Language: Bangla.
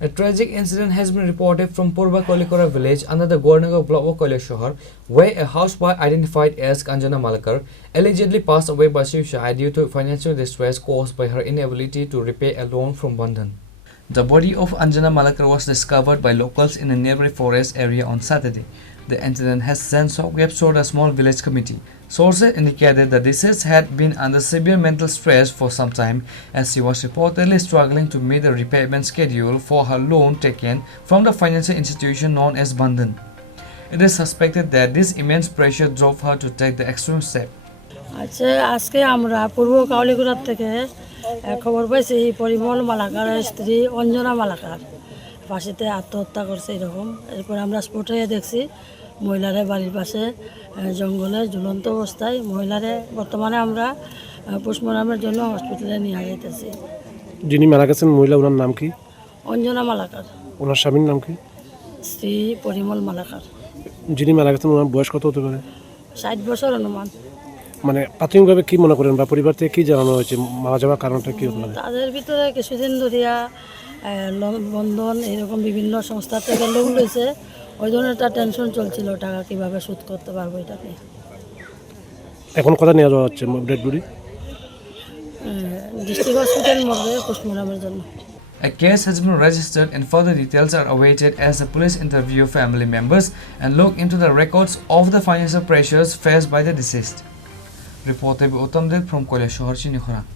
A tragic incident has been reported from Purba Kaulikura village under the Gournagar block of Kailashahar, where a housewife identified as Anjana Malakar allegedly passed away by suicide due to financial distress caused by her inability to repay a loan from Bandhan. The body of Anjana Malakar was discovered by locals in a nearby forest area on Saturday. The incident has sent shockwaves through the small village committee. Sources indicated the deceased had been under severe mental stress for some time, as she was reportedly struggling to meet the repayment schedule for her loan taken from the financial institution known as Bandhan. It is suspected that this immense pressure drove her to take the extreme step. আজকে আমরা পূর্ব কাউলিকুড়া থেকে খবর পাইছি পরিমল মালাকারের স্ত্রী অঞ্জনা মালাকার ফাঁসিতে আত্মহত্যা করছে এরকম। এরপর আমরা স্পটে দেখছি মহিলারে বাড়ির পাশে জঙ্গলে ঝুলন্ত অবস্থায়। মহিলারে বর্তমানে আমরা পোস্টমর্টমের জন্য হসপিটালে নিয়ে যাইতেছি। যিনি মারা গেছেন মহিলা, ওনার নাম কি? অঞ্জনা মালাকার। ওনার স্বামীর নাম কি? শ্রী পরিমল মালাকার। যিনি মারা গেছেন ওনার বয়স কত হতে পারে? 60 বছর অনুমান। মানে প্রাথমিকভাবে কি মনে করেন বা পরিবার থেকে কি জানানো হয়েছে, মারা যাওয়ার কারণটা কি হতে পারে? তাদের ভিতরে কিছুদিন ধরিয়া বন্ধন এরকম বিভিন্ন সংস্থা থেকে লোন লইছে, ওই ধরনের একটা টেনশন চলছিল টাকা কিভাবে শোধ করতে পারবো এটাকে। এখন কথা নিয়ে যাওয়া হচ্ছে ডেড বডি ডিস্ট্রিক্ট হসপিটাল মর্গে পোস্টমর্টমের জন্য। A case has been registered and further details are awaited as the police interview family members and look into the records of the financial pressures faced by the deceased. Reported by Uttam Dev from Kailashahar, Chini, Khorang.